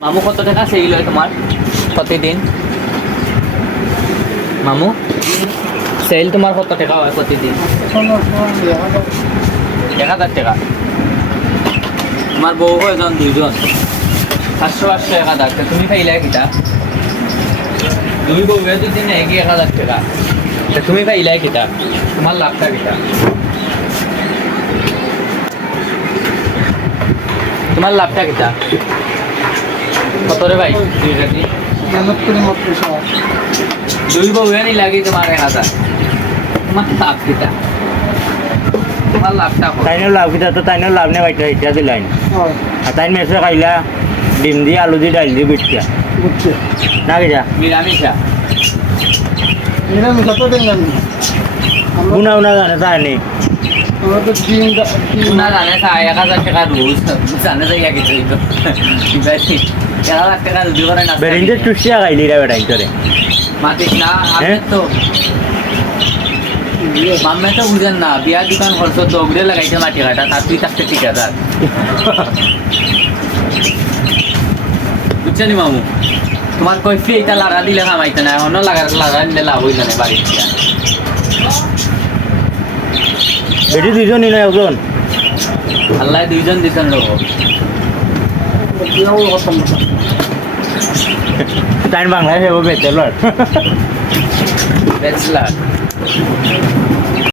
মামু কত টাকা সেই লয় তোমার প্রতিদিন? মামু সেল তোমার কত টাকা হয় প্রতিদিন? 1000 টাকা। তোমার বউ কয়জন? 2 জন। 500 500 1000। তুমি পাইলে কিটা? তুমি বউ যদি নেই কি 1000 টাকা, তুমি পাইলে কিটা? তোমার লাভটা কিটা? তোমার লাভটা কিটা? কত রে ভাই? 2 টাকা। দুই বউ নি লাগি তোমার 1000। তোমার লাভ কিটা? তোমার লাভটা তাইনের লাভ কিটা? তো তাইনের লাভ নেই বাইটা এটা দিলাইন। আর তাইন মেসে খাইলা ডিম দিয়ে আলু দিয়ে ডাল দিয়ে বিটকা না কিটা নিরামিষা। উনা উনা জানে তাই নেই না জানে খায় 1000 টাকা রোজ জানে যাই আগে তো 1000 টাকা রুজি করে না বেরিঞ্জে চুষিয়া খাইলি রে বেটাই করে মাতিস না। আমি তো মাম্মে তো বুঝেন না, বিয়ার দোকান খরচ তো অগ্রে লাগাইছে মাটি কাটা, তার তুই থাকতে 3000 বুঝছেন মামু? তোমার কইফি এটা লাগা দিলে কামাইতে না, এখনো লাগা দিলে লাভ হইল না বাড়ি থেকে। বেটি 2 জন না একজন আল্লাহ 2 জন দিতেন লোক তাই বাংলাদেশে বেচে লর ব্যাচলার।